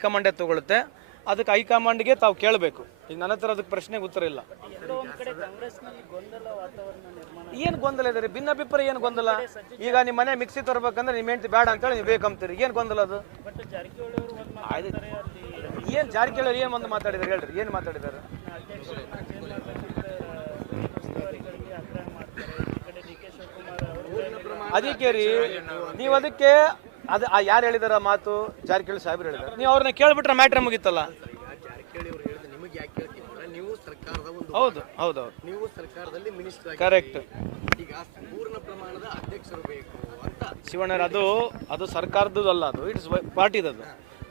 ಹೈಕಮಾಂಡೇ ತಗೊಳುತ್ತೆ. ಅದಕ್ಕೆ ಹೈಕಮಾಂಡ್ಗೆ ತಾವು ಕೇಳಬೇಕು. ಈಗ ನನ್ನ ಹತ್ರ ಅದಕ್ಕೆ ಪ್ರಶ್ನೆಗೆ ಉತ್ತರ ಇಲ್ಲ. ಏನು ಗೊಂದಲ ಇದೆ ರೀ? ಭಿನ್ನಾಭಿಪ್ರಾಯ ಏನು ಗೊಂದಲ? ಈಗ ನಿಮ್ಮ ಮನೆ ಮಿಕ್ಸಿ ತರಬೇಕಂದ್ರೆ ನಿಮ್ಮ ಹೆಂಡತಿ ಬೇಡ ಅಂತೇಳಿ ನೀವು ಬೇಕಂತೀರಿ. ಏನು ಗೊಂದಲ ಅದು? ಏನು ಜಾರಕಿಹೊಳಿ ಏನು ಒಂದು ಮಾತಾಡಿದಾರೆ ಹೇಳ್ರಿ. ಏನು ಅವರು ಅದಕ್ಕೆ ರೀ, ನೀವು ಅದಕ್ಕೆ ಅದು ಯಾರು ಹೇಳಿದಾರ ಮಾತು? ಜಾರಕಿಹೊಳಿ ಸಾಹೇಬ್ರು ಹೇಳಿದಾರೆ. ನೀವು ಅವ್ರನ್ನ ಕೇಳ್ಬಿಟ್ರೆ ಮ್ಯಾಟ್ರ್ ಮುಗಿತಲ್ಲ? ನೀವು ಸರ್ಕಾರದ ಹೌದು ಹೌದು ಹೌದು. ನೀವು ಸರ್ಕಾರದಲ್ಲಿ ಮಿನಿಸ್ಟರ್ ಕರೆಕ್ಟ್ ಈಗ ಪೂರ್ಣ ಪ್ರಮಾಣದ ಅಧ್ಯಕ್ಷರು ಬೇಕು ಅಂತ ಶಿವಣ್ಣರ್ ಅದು ಅದು ಸರ್ಕಾರದ್ದು ಅಲ್ಲ ಅದು ಇಟ್ಸ್ ಪಾರ್ಟಿದದು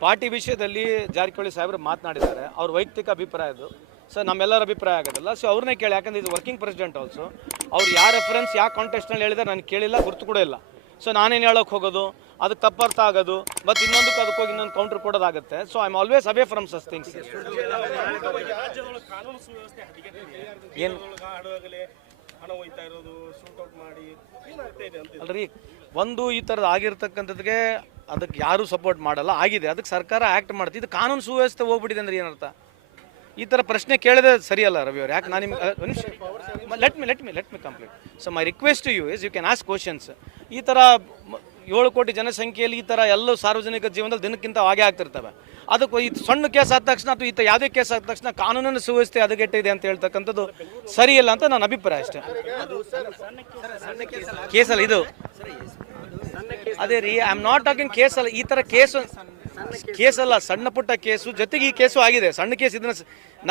ಪಾರ್ಟಿ ವಿಷಯದಲ್ಲಿ ಜಾರಕಿಹೊಳಿ ಸಾಹೇಬರು ಮಾತನಾಡಿದ್ದಾರೆ. ಅವ್ರ ವೈಯಕ್ತಿಕ ಅಭಿಪ್ರಾಯ ಅದು. ಸೊ ನಮ್ಮೆಲ್ಲರ ಅಭಿಪ್ರಾಯ ಆಗೋದಿಲ್ಲ ಸೊ ಅವ್ರನ್ನೇ ಕೇಳಿ, ಯಾಕಂದ್ರೆ ಇದು ವರ್ಕಿಂಗ್ ಪ್ರೆಸಿಡೆಂಟ್ ಆಲ್ಸೋ ಅವ್ರು ಯಾವ ರೆಫರೆನ್ಸ್ ಯಾವ ಕಾಂಟೆಸ್ಟ್ನಲ್ಲಿ ಹೇಳಿದ್ರೆ, ನಾನು ಕೇಳಿಲ್ಲ, ಗುರುತು ಕೂಡ ಇಲ್ಲ. ಸೊ ನಾನೇನು ಹೇಳೋಕೆ ಹೋಗೋದು? ಅದಕ್ಕೆ ತಪ್ಪರ್ಥ ಆಗೋದು ಮತ್ತೆ ಇನ್ನೊಂದಕ್ಕೆ ಅದಕ್ಕೆ ಹೋಗಿ ಇನ್ನೊಂದು counter ಕೊಡೋದಾಗುತ್ತೆ. So I am always away from such things ಏನು? ಅಲ್ರಿ, ಒಂದು ಈ ಥರದ್ದು ಆಗಿರ್ತಕ್ಕಂಥದ್ಗೆ ಅದಕ್ಕೆ ಯಾರೂ ಸಪೋರ್ಟ್ ಮಾಡಲ್ಲ. ಆಗಿದೆ, ಅದಕ್ಕೆ ಸರ್ಕಾರ ಆ್ಯಕ್ಟ್ ಮಾಡುತ್ತೆ ಇದು ಕಾನೂನು ಸುವ್ಯವಸ್ಥೆ ಹೋಗ್ಬಿಟ್ಟಿದೆ ಅಂದ್ರೆ ಏನರ್ಥ? ಈ ಥರ ಪ್ರಶ್ನೆ ಕೇಳಿದ್ರೆ ಸರಿಯಲ್ಲ ರವಿ ಅವ್ರು. ಯಾಕೆ ನಾನು ನಿಮ್ಗೆ let me let me let me complete so my request you is you can ask questions ಈ ಥರ ಏಳು ಕೋಟಿ ಜನಸಂಖ್ಯೆಯಲ್ಲಿ ಈ ಥರ ಎಲ್ಲ ಸಾರ್ವಜನಿಕ ಜೀವನದಲ್ಲಿ ದಿನಕ್ಕಿಂತ ಹಾಗೆ ಆಗ್ತಿರ್ತವೆ. ಅದಕ್ಕೆ ಈ ಸಣ್ಣ ಕೇಸ್ ಆದ ತಕ್ಷಣ ಅಥವಾ ಈತ ಯಾವುದೇ ಕೇಸ್ ಆದ ತಕ್ಷಣ ಕಾನೂನಿನ ಸುವ್ಯವಸ್ಥೆ ಹದಗೆಟ್ಟಿದೆ ಅಂತ ಹೇಳ್ತಕ್ಕಂಥದ್ದು ಸರಿಯಿಲ್ಲ ಅಂತ ನನ್ನ ಅಭಿಪ್ರಾಯ ಅಷ್ಟೇ. ಕೇಸಲ್ಲ ಇದು. ಅದೇ ರೀ ಐ ಆಮ್ ನಾಟ್ ಟಾಕಿಂಗ್ ಕೇಸಲ್ಲ ಈ ಥರ ಕೇಸು ಕೇಸ್ ಅಲ್ಲ ಸಣ್ಣ ಪುಟ್ಟ ಕೇಸು ಜೊತೆಗೆ ಈ ಕೇಸು ಆಗಿದೆ. ಸಣ್ಣ ಕೇಸ್ ಇದನ್ನ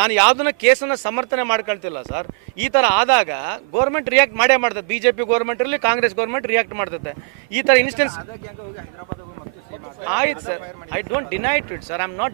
ನಾನು ಯಾವ್ದನ್ನ ಕೇಸನ್ನ ಸಮರ್ಥನೆ ಮಾಡ್ಕೊಳ್ತಿಲ್ಲ ಸರ್. ಈ ತರ ಆದಾಗ ಗೌರ್ಮೆಂಟ್ ರಿಯಾಕ್ಟ್ ಮಾಡೇ ಮಾಡ್ತದೆ. ಬಿಜೆಪಿ ಗೌರ್ಮೆಂಟ್ ಇರಲಿ ಕಾಂಗ್ರೆಸ್ ಗೌರ್ಮೆಂಟ್ ರಿಯಾಕ್ಟ್ ಮಾಡ್ತದೆ. ಈ ತರ ಇನ್ಸ್ಟೆನ್ಸ್ ಆಯ್ತು sir. I don't deny it sir I am not